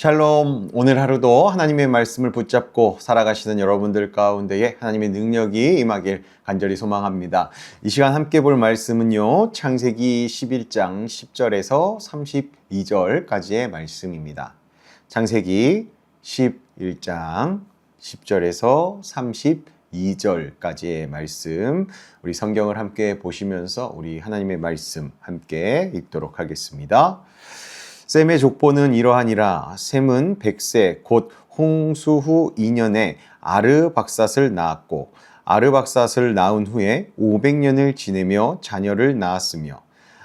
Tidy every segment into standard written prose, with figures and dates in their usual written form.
샬롬. 오늘 하루도 하나님의 말씀을 붙잡고 살아가시는 여러분들 가운데에 하나님의 능력이 임하길 간절히 소망합니다. 이 시간 함께 볼 말씀은요, 창세기 11장 10절에서 32절까지의 말씀입니다. 창세기 11장 10절에서 32절까지의 말씀, 우리 성경을 함께 보시면서 우리 하나님의 말씀 함께 읽도록 하겠습니다. 셈의 족보는 이러하니라. 셈은 100세 곧 홍수 후 2년에 아르박삿을 낳았고, 아르박삿을 낳은 후에 500년을 지내며 자녀를 낳았으며,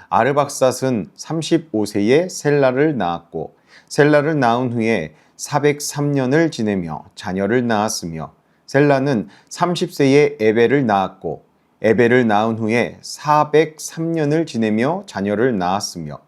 아르박삿은 35세에 셀라를 낳았고, 셀라를 낳은 후에 403년을 지내며 자녀를 낳았으며, 셀라는 30세에 에벨을 낳았고, 에벨을 낳은 후에 403년을 지내며 자녀를 낳았으며,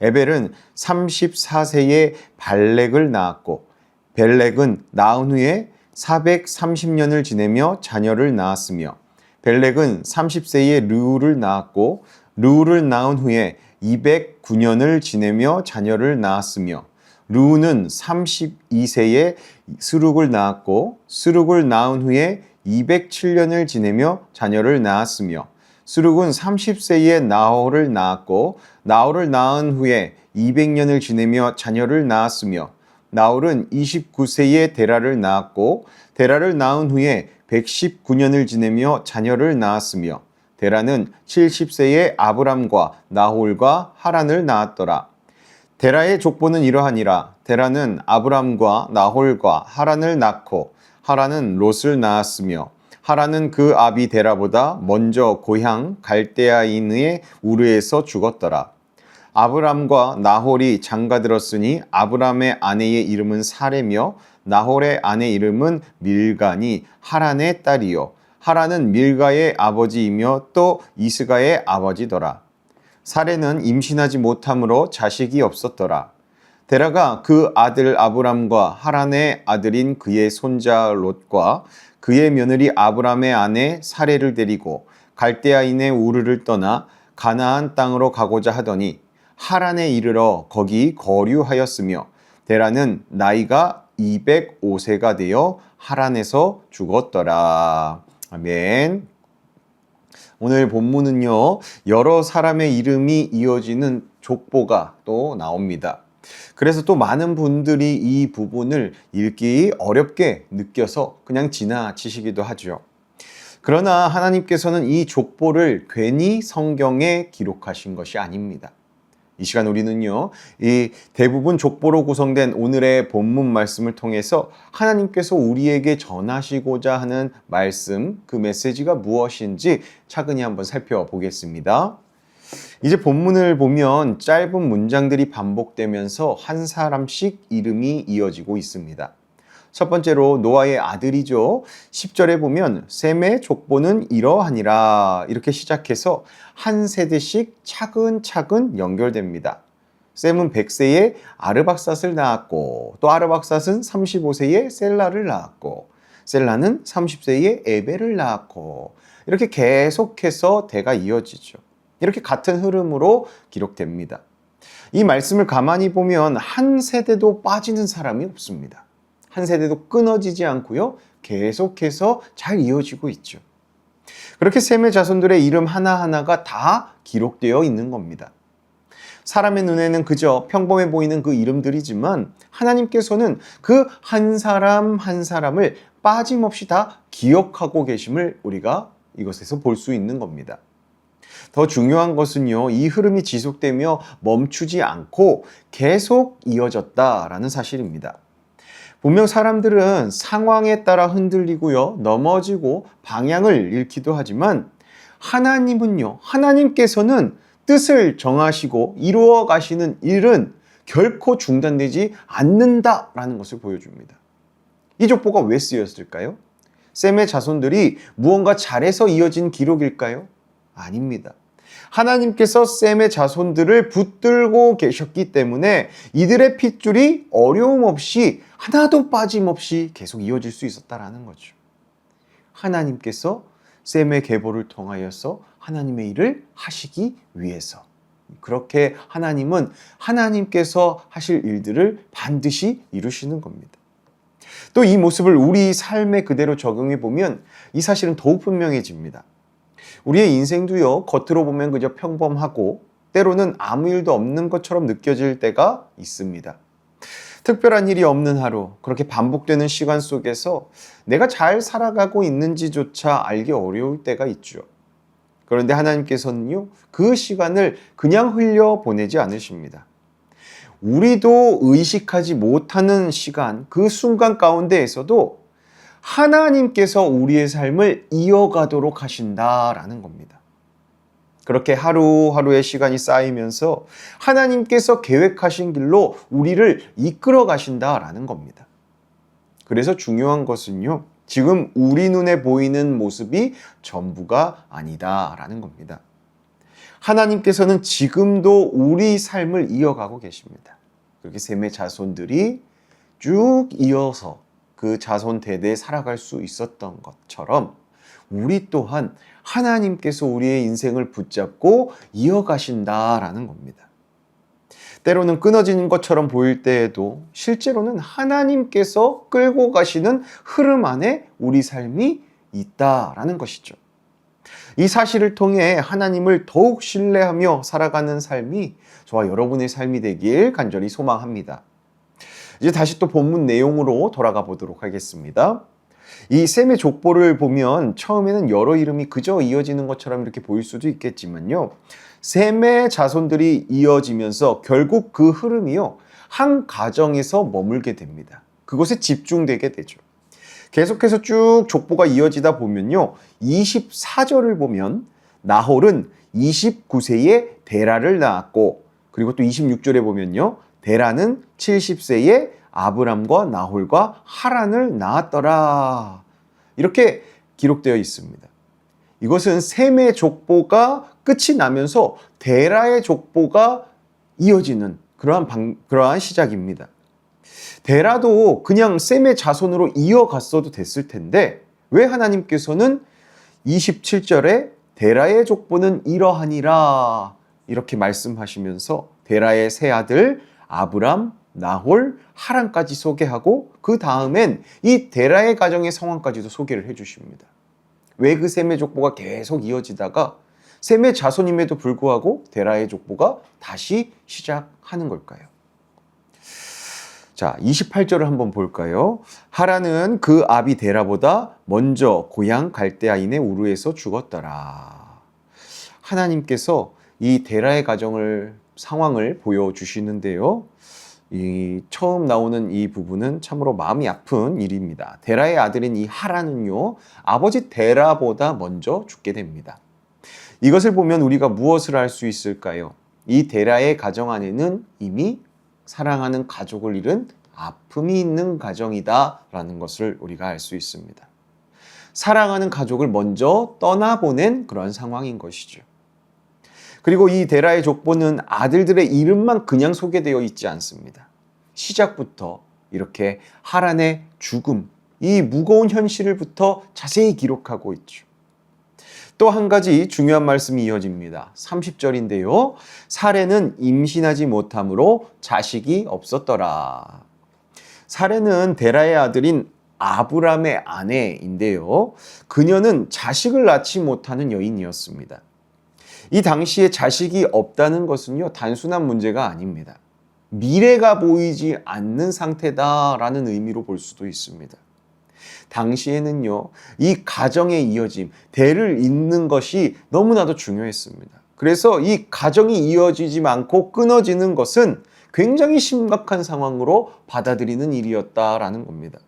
에벨은 34세에 발렉을 낳았고, 벨렉은 낳은 후에 430년을 지내며 자녀를 낳았으며, 벨렉은 30세에 르우를 낳았고, 르우를 낳은 후에 209년을 지내며 자녀를 낳았으며, 르우는 32세에 스룩을 낳았고, 스룩을 낳은 후에 207년을 지내며 자녀를 낳았으며, 스룩은 30세에 나홀을 낳았고, 나홀을 낳은 후에 200년을 지내며 자녀를 낳았으며, 나홀은 29세에 데라를 낳았고, 데라를 낳은 후에 119년을 지내며 자녀를 낳았으며, 데라는 70세에 아브람과 나홀과 하란을 낳았더라. 데라의 족보는 이러하니라. 데라는 아브람과 나홀과 하란을 낳고, 하란은 롯을 낳았으며, 하란은 그 아비 데라보다 먼저 고향 갈대아인의 우르에서 죽었더라. 아브람과 나홀이 장가들었으니 아브람의 아내의 이름은 사레며 나홀의 아내 이름은 밀가니 하란의 딸이요. 하란은 밀가의 아버지이며 또 이스가의 아버지더라. 사레는 임신하지 못함으로 자식이 없었더라. 데라가 그 아들 아브람과 하란의 아들인 그의 손자 롯과 그의 며느리 아브람의 아내 사레를 데리고 갈대아인의 우르를 떠나 가나안 땅으로 가고자 하더니 하란에 이르러 거기 거류하였으며, 데라는 나이가 205세가 되어 하란에서 죽었더라. 아멘. 오늘 본문은요, 여러 사람의 이름이 이어지는 족보가 또 나옵니다. 그래서 또 많은 분들이 이 부분을 읽기 어렵게 느껴서 그냥 지나치시기도 하죠. 그러나 하나님께서는 이 족보를 괜히 성경에 기록하신 것이 아닙니다. 이 시간 우리는요, 이 대부분 족보로 구성된 오늘의 본문 말씀을 통해서 하나님께서 우리에게 전하시고자 하는 말씀, 그 메시지가 무엇인지 차근히 한번 살펴보겠습니다. 이제 본문을 보면 짧은 문장들이 반복되면서 한 사람씩 이름이 이어지고 있습니다. 첫 번째로 노아의 아들이죠. 10절에 보면 셈의 족보는 이러하니라 이렇게 시작해서 한 세대씩 차근차근 연결됩니다. 셈은 100세에 아르박삿을 낳았고, 또 아르박삿은 35세에 셀라를 낳았고, 셀라는 30세에 에벨을 낳았고, 이렇게 계속해서 대가 이어지죠. 이렇게 같은 흐름으로 기록됩니다. 이 말씀을 가만히 보면 한 세대도 빠지는 사람이 없습니다. 한 세대도 끊어지지 않고요, 계속해서 잘 이어지고 있죠. 그렇게 셈의 자손들의 이름 하나하나가 다 기록되어 있는 겁니다. 사람의 눈에는 그저 평범해 보이는 그 이름들이지만 하나님께서는 그 한 사람 한 사람을 빠짐없이 다 기억하고 계심을 우리가 이것에서 볼 수 있는 겁니다. 더 중요한 것은요, 이 흐름이 지속되며 멈추지 않고 계속 이어졌다라는 사실입니다. 분명 사람들은 상황에 따라 흔들리고요, 넘어지고 방향을 잃기도 하지만 하나님은요, 하나님께서는 뜻을 정하시고 이루어 가시는 일은 결코 중단되지 않는다라는 것을 보여줍니다. 이 족보가 왜 쓰였을까요? 셈의 자손들이 무언가 잘해서 이어진 기록일까요? 아닙니다. 하나님께서 셈의 자손들을 붙들고 계셨기 때문에 이들의 핏줄이 어려움 없이 하나도 빠짐없이 계속 이어질 수 있었다라는 거죠. 하나님께서 셈의 계보를 통하여서 하나님의 일을 하시기 위해서. 그렇게 하나님은 하나님께서 하실 일들을 반드시 이루시는 겁니다. 또 이 모습을 우리 삶에 그대로 적용해 보면 이 사실은 더욱 분명해집니다. 우리의 인생도요, 겉으로 보면 그저 평범하고 때로는 아무 일도 없는 것처럼 느껴질 때가 있습니다. 특별한 일이 없는 하루, 그렇게 반복되는 시간 속에서 내가 잘 살아가고 있는지조차 알기 어려울 때가 있죠. 그런데 하나님께서는요, 그 시간을 그냥 흘려보내지 않으십니다. 우리도 의식하지 못하는 시간, 그 순간 가운데에서도 하나님께서 우리의 삶을 이어가도록 하신다라는 겁니다. 그렇게 하루하루의 시간이 쌓이면서 하나님께서 계획하신 길로 우리를 이끌어 가신다라는 겁니다. 그래서 중요한 것은요, 지금 우리 눈에 보이는 모습이 전부가 아니다라는 겁니다. 하나님께서는 지금도 우리 삶을 이어가고 계십니다. 그렇게 셈의 자손들이 쭉 이어서 그 자손 대대에 살아갈 수 있었던 것처럼 우리 또한 하나님께서 우리의 인생을 붙잡고 이어가신다라는 겁니다. 때로는 끊어지는 것처럼 보일 때에도 실제로는 하나님께서 끌고 가시는 흐름 안에 우리 삶이 있다라는 것이죠. 이 사실을 통해 하나님을 더욱 신뢰하며 살아가는 삶이 저와 여러분의 삶이 되길 간절히 소망합니다. 이제 다시 또 본문 내용으로 돌아가 보도록 하겠습니다. 이 셈의 족보를 보면 처음에는 여러 이름이 그저 이어지는 것처럼 이렇게 보일 수도 있겠지만요. 셈의 자손들이 이어지면서 결국 그 흐름이요, 한 가정에서 머물게 됩니다. 그곳에 집중되게 되죠. 계속해서 쭉 족보가 이어지다 보면요, 24절을 보면 나홀은 29세에 데라를 낳았고, 그리고 또 26절에 보면요, 데라는 70세에 아브람과 나홀과 하란을 낳았더라. 이렇게 기록되어 있습니다. 이것은 셈의 족보가 끝이 나면서 데라의 족보가 이어지는 그러한 시작입니다. 데라도 그냥 셈의 자손으로 이어갔어도 됐을 텐데 왜 하나님께서는 27절에 데라의 족보는 이러하니라 이렇게 말씀하시면서 데라의 세 아들 아브람, 나홀, 하란까지 소개하고 그 다음엔 이 데라의 가정의 상황까지도 소개를 해주십니다. 왜 그 셈의 족보가 계속 이어지다가 셈의 자손임에도 불구하고 데라의 족보가 다시 시작하는 걸까요? 자, 28절을 한번 볼까요? 하란은 그 아비 데라보다 먼저 고향 갈대아인의 우르에서 죽었더라. 하나님께서 이 데라의 상황을 보여주시는데요. 이 처음 나오는 이 부분은 참으로 마음이 아픈 일입니다. 데라의 아들인 이 하란은요, 아버지 데라보다 먼저 죽게 됩니다. 이것을 보면 우리가 무엇을 알 수 있을까요? 이 데라의 가정 안에는 이미 사랑하는 가족을 잃은 아픔이 있는 가정이다라는 것을 우리가 알 수 있습니다. 사랑하는 가족을 먼저 떠나보낸 그런 상황인 것이죠. 그리고 이 데라의 족보는 아들들의 이름만 그냥 소개되어 있지 않습니다. 시작부터 이렇게 하란의 죽음, 이 무거운 현실을부터 자세히 기록하고 있죠. 또 한 가지 중요한 말씀이 이어집니다. 30절인데요. 사레는 임신하지 못함으로 자식이 없었더라. 사레는 데라의 아들인 아브람의 아내인데요. 그녀는 자식을 낳지 못하는 여인이었습니다. 이 당시에 자식이 없다는 것은요, 단순한 문제가 아닙니다. 미래가 보이지 않는 상태다라는 의미로 볼 수도 있습니다. 당시에는요, 이 가정의 이어짐, 대를 잇는 것이 너무나도 중요했습니다. 그래서 이 가정이 이어지지 않고 끊어지는 것은 굉장히 심각한 상황으로 받아들이는 일이었다라는 겁니다.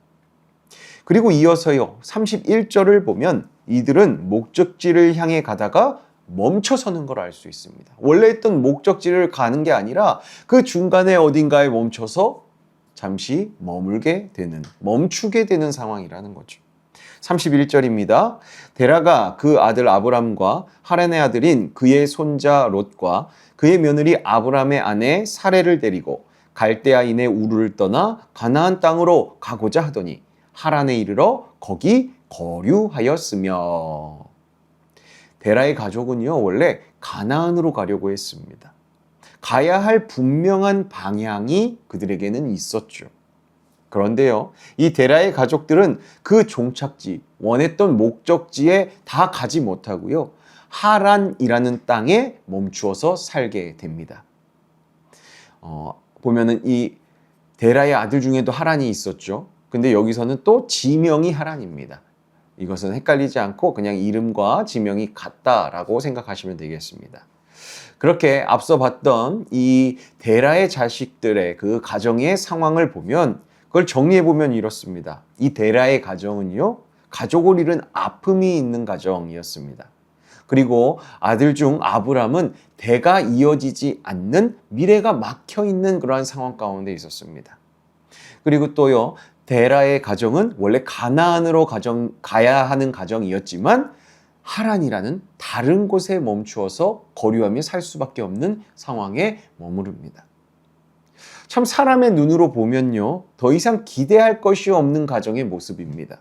그리고 이어서요, 31절을 보면 이들은 목적지를 향해 가다가 멈춰서는 걸 알 수 있습니다. 원래 있던 목적지를 가는 게 아니라 그 중간에 어딘가에 멈춰서 잠시 멈추게 되는 상황이라는 거죠. 31절입니다. 데라가 그 아들 아브람과 하란의 아들인 그의 손자 롯과 그의 며느리 아브람의 아내 사레를 데리고 갈대아인의 우르를 떠나 가나안 땅으로 가고자 하더니 하란에 이르러 거기 거류하였으며. 데라의 가족은요, 원래 가나안으로 가려고 했습니다. 가야 할 분명한 방향이 그들에게는 있었죠. 그런데요, 이 데라의 가족들은 그 종착지, 원했던 목적지에 다 가지 못하고요, 하란이라는 땅에 멈추어서 살게 됩니다. 보면은 이 데라의 아들 중에도 하란이 있었죠. 근데 여기서는 또 지명이 하란입니다. 이것은 헷갈리지 않고 그냥 이름과 지명이 같다라고 생각하시면 되겠습니다. 그렇게 앞서 봤던 이 데라의 자식들의 그 가정의 상황을 보면 그걸 정리해 보면 이렇습니다. 이 데라의 가정은요, 가족을 잃은 아픔이 있는 가정이었습니다. 그리고 아들 중 아브람은 대가 이어지지 않는 미래가 막혀 있는 그러한 상황 가운데 있었습니다. 그리고 또요, 데라의 가정은 원래 가나안으로 가야 하는 가정이었지만 하란이라는 다른 곳에 멈추어서 거류하며 살 수밖에 없는 상황에 머무릅니다. 참 사람의 눈으로 보면요, 더 이상 기대할 것이 없는 가정의 모습입니다.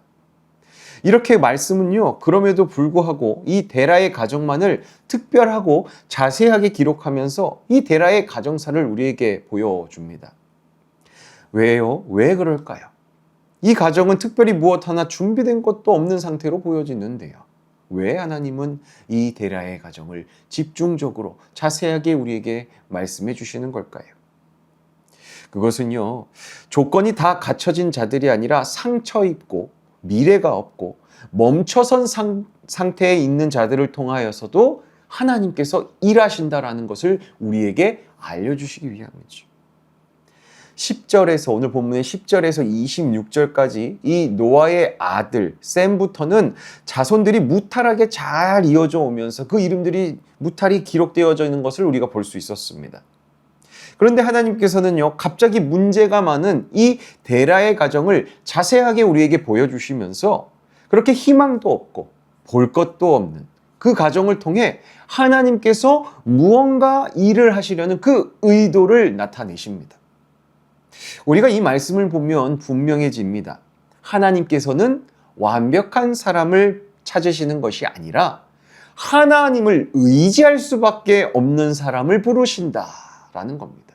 이렇게 말씀은요, 그럼에도 불구하고 이 데라의 가정만을 특별하고 자세하게 기록하면서 이 데라의 가정사를 우리에게 보여줍니다. 왜요? 왜 그럴까요? 이 가정은 특별히 무엇 하나 준비된 것도 없는 상태로 보여지는데요. 왜 하나님은 이 데라의 가정을 집중적으로 자세하게 우리에게 말씀해 주시는 걸까요? 그것은요, 조건이 다 갖춰진 자들이 아니라 상처 입고 미래가 없고 멈춰선 상태에 있는 자들을 통하여서도 하나님께서 일하신다라는 것을 우리에게 알려주시기 위함이죠. 10절에서 오늘 본문의 10절에서 26절까지 이 노아의 아들 셈부터는 자손들이 무탈하게 잘 이어져 오면서 그 이름들이 무탈히 기록되어져 있는 것을 우리가 볼 수 있었습니다. 그런데 하나님께서는요, 갑자기 문제가 많은 이 데라의 가정을 자세하게 우리에게 보여주시면서 그렇게 희망도 없고 볼 것도 없는 그 가정을 통해 하나님께서 무언가 일을 하시려는 그 의도를 나타내십니다. 우리가 이 말씀을 보면 분명해집니다. 하나님께서는 완벽한 사람을 찾으시는 것이 아니라 하나님을 의지할 수밖에 없는 사람을 부르신다라는 겁니다.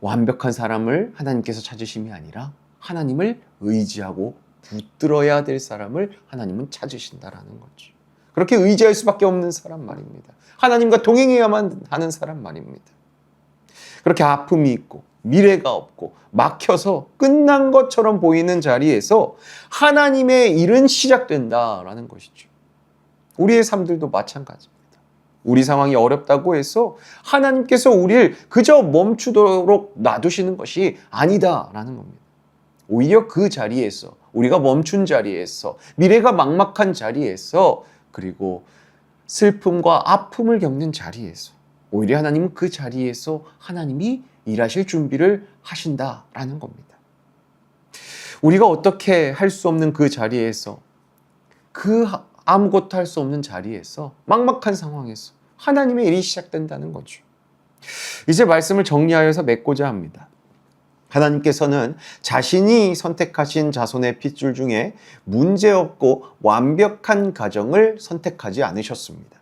완벽한 사람을 하나님께서 찾으심이 아니라 하나님을 의지하고 붙들어야 될 사람을 하나님은 찾으신다라는 거죠. 그렇게 의지할 수밖에 없는 사람 말입니다. 하나님과 동행해야만 하는 사람 말입니다. 그렇게 아픔이 있고 미래가 없고 막혀서 끝난 것처럼 보이는 자리에서 하나님의 일은 시작된다라는 것이죠. 우리의 삶들도 마찬가지입니다. 우리 상황이 어렵다고 해서 하나님께서 우리를 그저 멈추도록 놔두시는 것이 아니다라는 겁니다. 오히려 그 자리에서, 우리가 멈춘 자리에서, 미래가 막막한 자리에서, 그리고 슬픔과 아픔을 겪는 자리에서 오히려 하나님은 그 자리에서 하나님이 일하실 준비를 하신다라는 겁니다. 우리가 어떻게 할 수 없는 그 자리에서, 그 아무것도 할 수 없는 자리에서, 막막한 상황에서 하나님의 일이 시작된다는 거죠. 이제 말씀을 정리하여서 맺고자 합니다. 하나님께서는 자신이 선택하신 자손의 핏줄 중에 문제없고 완벽한 가정을 선택하지 않으셨습니다.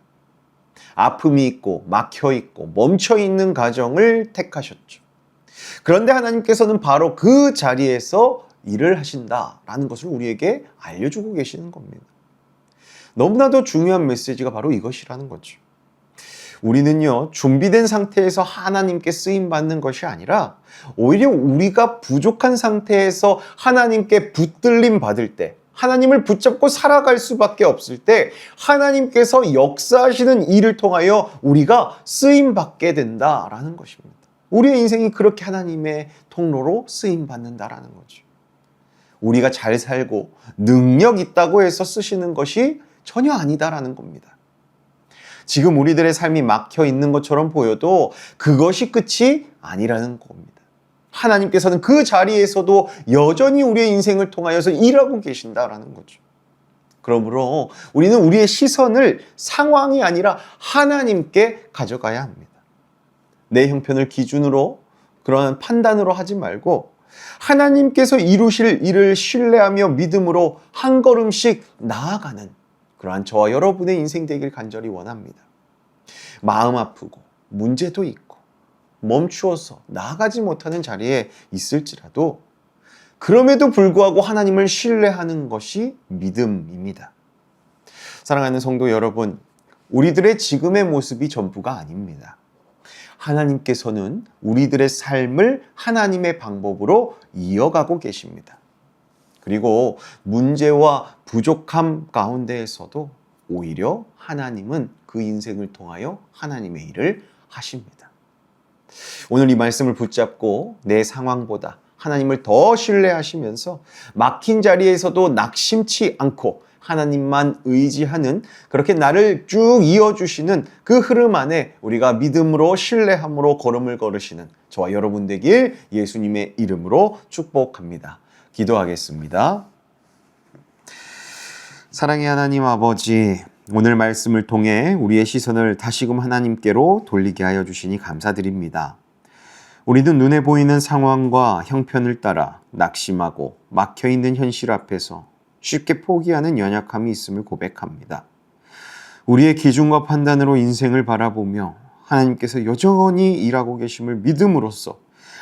아픔이 있고 막혀 있고 멈춰 있는 가정을 택하셨죠. 그런데 하나님께서는 바로 그 자리에서 일을 하신다라는 것을 우리에게 알려주고 계시는 겁니다. 너무나도 중요한 메시지가 바로 이것이라는 거죠. 우리는요, 준비된 상태에서 하나님께 쓰임받는 것이 아니라 오히려 우리가 부족한 상태에서 하나님께 붙들림 받을 때, 하나님을 붙잡고 살아갈 수밖에 없을 때 하나님께서 역사하시는 일을 통하여 우리가 쓰임받게 된다라는 것입니다. 우리의 인생이 그렇게 하나님의 통로로 쓰임받는다라는 거죠. 우리가 잘 살고 능력 있다고 해서 쓰시는 것이 전혀 아니다라는 겁니다. 지금 우리들의 삶이 막혀 있는 것처럼 보여도 그것이 끝이 아니라는 겁니다. 하나님께서는 그 자리에서도 여전히 우리의 인생을 통하여서 일하고 계신다라는 거죠. 그러므로 우리는 우리의 시선을 상황이 아니라 하나님께 가져가야 합니다. 내 형편을 기준으로 그러한 판단으로 하지 말고 하나님께서 이루실 일을 신뢰하며 믿음으로 한 걸음씩 나아가는 그러한 저와 여러분의 인생 되길 간절히 원합니다. 마음 아프고 문제도 있고 멈추어서 나아가지 못하는 자리에 있을지라도 그럼에도 불구하고 하나님을 신뢰하는 것이 믿음입니다. 사랑하는 성도 여러분, 우리들의 지금의 모습이 전부가 아닙니다. 하나님께서는 우리들의 삶을 하나님의 방법으로 이어가고 계십니다. 그리고 문제와 부족함 가운데에서도 오히려 하나님은 그 인생을 통하여 하나님의 일을 하십니다. 오늘 이 말씀을 붙잡고 내 상황보다 하나님을 더 신뢰하시면서 막힌 자리에서도 낙심치 않고 하나님만 의지하는, 그렇게 나를 쭉 이어주시는 그 흐름 안에 우리가 믿음으로 신뢰함으로 걸음을 걸으시는 저와 여러분 되길 예수님의 이름으로 축복합니다. 기도하겠습니다. 사랑의 하나님 아버지, 오늘 말씀을 통해 우리의 시선을 다시금 하나님께로 돌리게 하여 주시니 감사드립니다. 우리는 눈에 보이는 상황과 형편을 따라 낙심하고 막혀있는 현실 앞에서 쉽게 포기하는 연약함이 있음을 고백합니다. 우리의 기준과 판단으로 인생을 바라보며 하나님께서 여전히 일하고 계심을 믿음으로써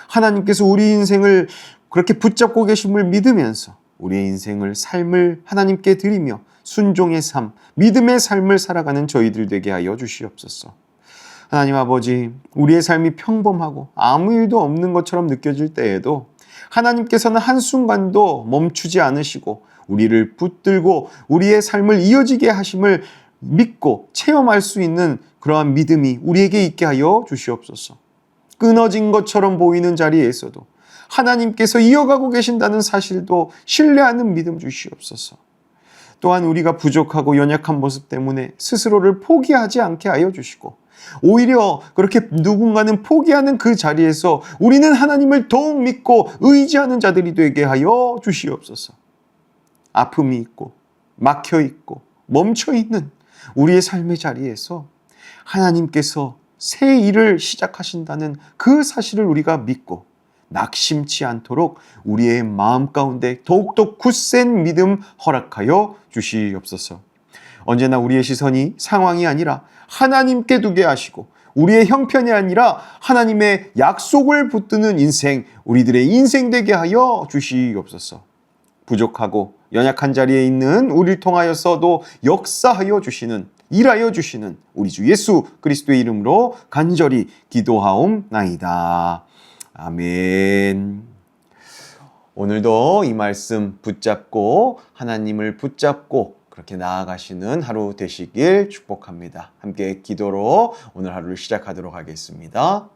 하나님께서 우리 인생을 그렇게 붙잡고 계심을 믿으면서 우리의 인생을, 삶을 하나님께 드리며 순종의 삶, 믿음의 삶을 살아가는 저희들 되게 하여 주시옵소서. 하나님 아버지, 우리의 삶이 평범하고 아무 일도 없는 것처럼 느껴질 때에도 하나님께서는 한순간도 멈추지 않으시고 우리를 붙들고 우리의 삶을 이어지게 하심을 믿고 체험할 수 있는 그러한 믿음이 우리에게 있게 하여 주시옵소서. 끊어진 것처럼 보이는 자리에서도 하나님께서 이어가고 계신다는 사실도 신뢰하는 믿음 주시옵소서. 또한 우리가 부족하고 연약한 모습 때문에 스스로를 포기하지 않게 하여 주시고 오히려 그렇게 누군가는 포기하는 그 자리에서 우리는 하나님을 더욱 믿고 의지하는 자들이 되게 하여 주시옵소서. 아픔이 있고 막혀 있고 멈춰 있는 우리의 삶의 자리에서 하나님께서 새 일을 시작하신다는 그 사실을 우리가 믿고 낙심치 않도록 우리의 마음 가운데 더욱더 굳센 믿음 허락하여 주시옵소서. 언제나 우리의 시선이 상황이 아니라 하나님께 두게 하시고 우리의 형편이 아니라 하나님의 약속을 붙드는 인생, 우리들의 인생 되게 하여 주시옵소서. 부족하고 연약한 자리에 있는 우리를 통하여서도 역사하여 주시는, 일하여 주시는 우리 주 예수 그리스도의 이름으로 간절히 기도하옵나이다. 아멘. 오늘도 이 말씀 붙잡고 하나님을 붙잡고 그렇게 나아가시는 하루 되시길 축복합니다. 함께 기도로 오늘 하루를 시작하도록 하겠습니다.